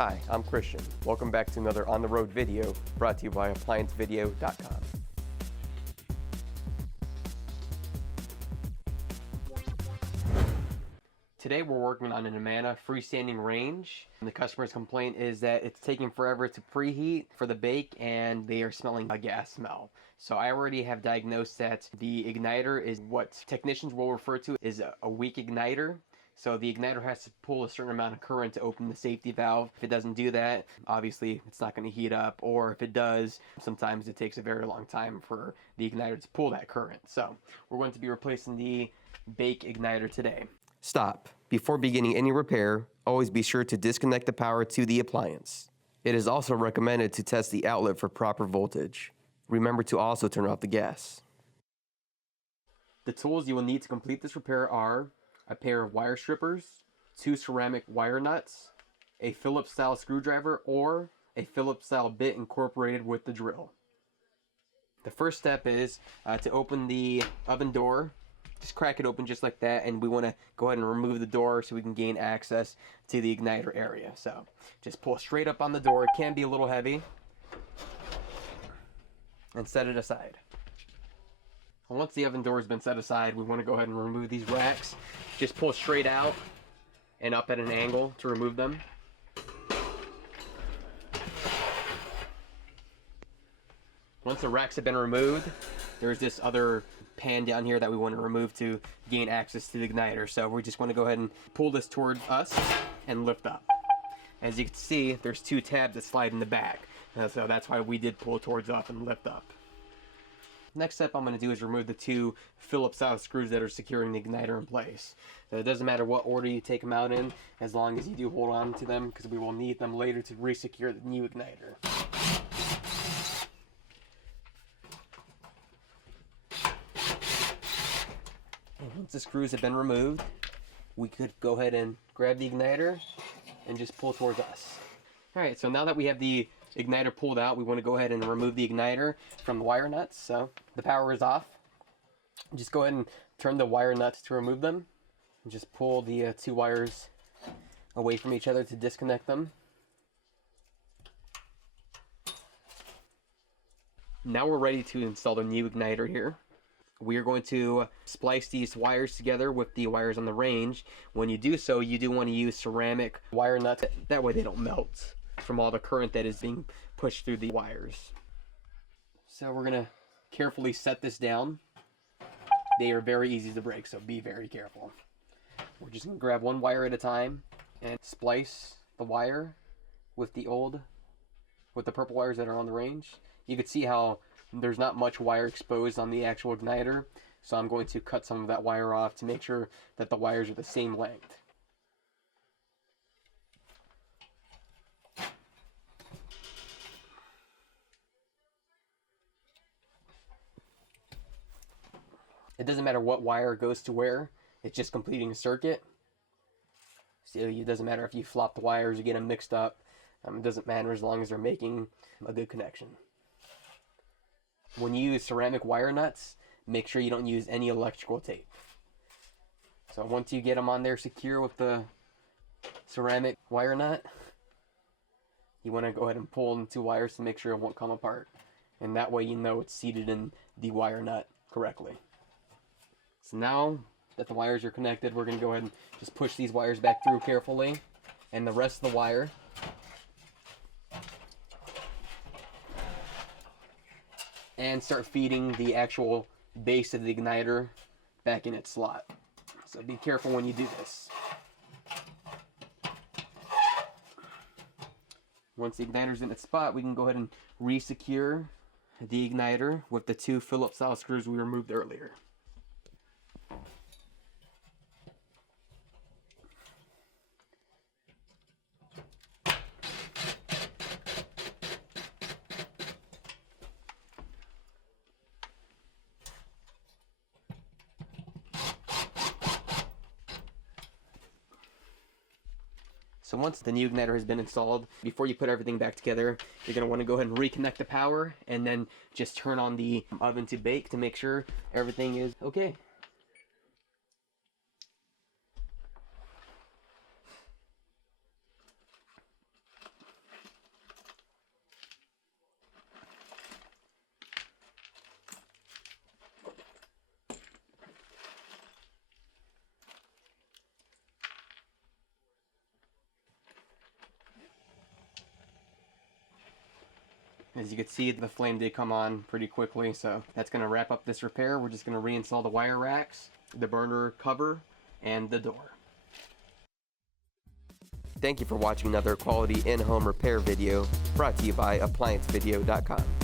Hi, I'm Christian. Welcome back to another On the Road video brought to you by ApplianceVideo.com. Today we're working on an Amana freestanding range, and the customer's complaint is that it's taking forever to preheat for the bake and they are smelling a gas smell. So I already have diagnosed that the igniter is what technicians will refer to as a weak igniter. So the igniter has to pull a certain amount of current to open the safety valve. If it doesn't do that, obviously it's not going to heat up, or if it does, sometimes it takes a very long time for the igniter to pull that current. So we're going to be replacing the bake igniter today. Stop. Before beginning any repair, always be sure to disconnect the power to the appliance. It is also recommended to test the outlet for proper voltage. Remember to also turn off the gas. The tools you will need to complete this repair are a pair of wire strippers, 2 ceramic wire nuts, a Phillips style screwdriver, or a Phillips style bit incorporated with the drill. The first step is to open the oven door. Just crack it open just like that, and we want to go ahead and remove the door so we can gain access to the igniter area. So just pull straight up on the door. It can be a little heavy, and set it aside. Once the oven door has been set aside, we want to go ahead and remove these racks. Just pull straight out and up at an angle to remove them. Once the racks have been removed, there's this other pan down here that we want to remove to gain access to the igniter. So we just want to go ahead and pull this towards us and lift up. As you can see, there's 2 tabs that slide in the back. So that's why we did pull towards up and lift up. Next step I'm going to do is remove the 2 Phillips style screws that are securing the igniter in place. So it doesn't matter what order you take them out in, as long as you do hold on to them, because we will need them later to re-secure the new igniter. Once the screws have been removed, we could go ahead and grab the igniter and just pull towards us. Alright, so now that we have the igniter pulled out, we want to go ahead and remove the igniter from the wire nuts. So the power is off. Just go ahead and turn the wire nuts to remove them. And just pull the 2 wires away from each other to disconnect them. Now we're ready to install the new igniter here. We are going to splice these wires together with the wires on the range. When you do so, you do want to use ceramic wire nuts. That way they don't melt from all the current that is being pushed through the wires. So we're going to carefully set this down. They are very easy to break, so be very careful. We're just going to grab 1 wire at a time and splice the wire with the purple wires that are on the range. You can see how there's not much wire exposed on the actual igniter, so I'm going to cut some of that wire off to make sure that the wires are the same length. It doesn't matter what wire goes to where, it's just completing a circuit. So it doesn't matter if you flop the wires or get them mixed up. It doesn't matter as long as they're making a good connection. When you use ceramic wire nuts, make sure you don't use any electrical tape. So once you get them on there secure with the ceramic wire nut, you want to go ahead and pull the 2 wires to make sure it won't come apart. And that way you know it's seated in the wire nut correctly. So now that the wires are connected, we're going to go ahead and just push these wires back through carefully, and the rest of the wire. And start feeding the actual base of the igniter back in its slot. So be careful when you do this. Once the igniter's in its spot, we can go ahead and re-secure the igniter with the 2 Phillips style screws we removed earlier. So once the new igniter has been installed, before you put everything back together, you're going to want to go ahead and reconnect the power and then just turn on the oven to bake to make sure everything is okay. As you can see, the flame did come on pretty quickly, so that's going to wrap up this repair. We're just going to reinstall the wire racks, the burner cover, and the door. Thank you for watching another quality in-home repair video brought to you by ApplianceVideo.com.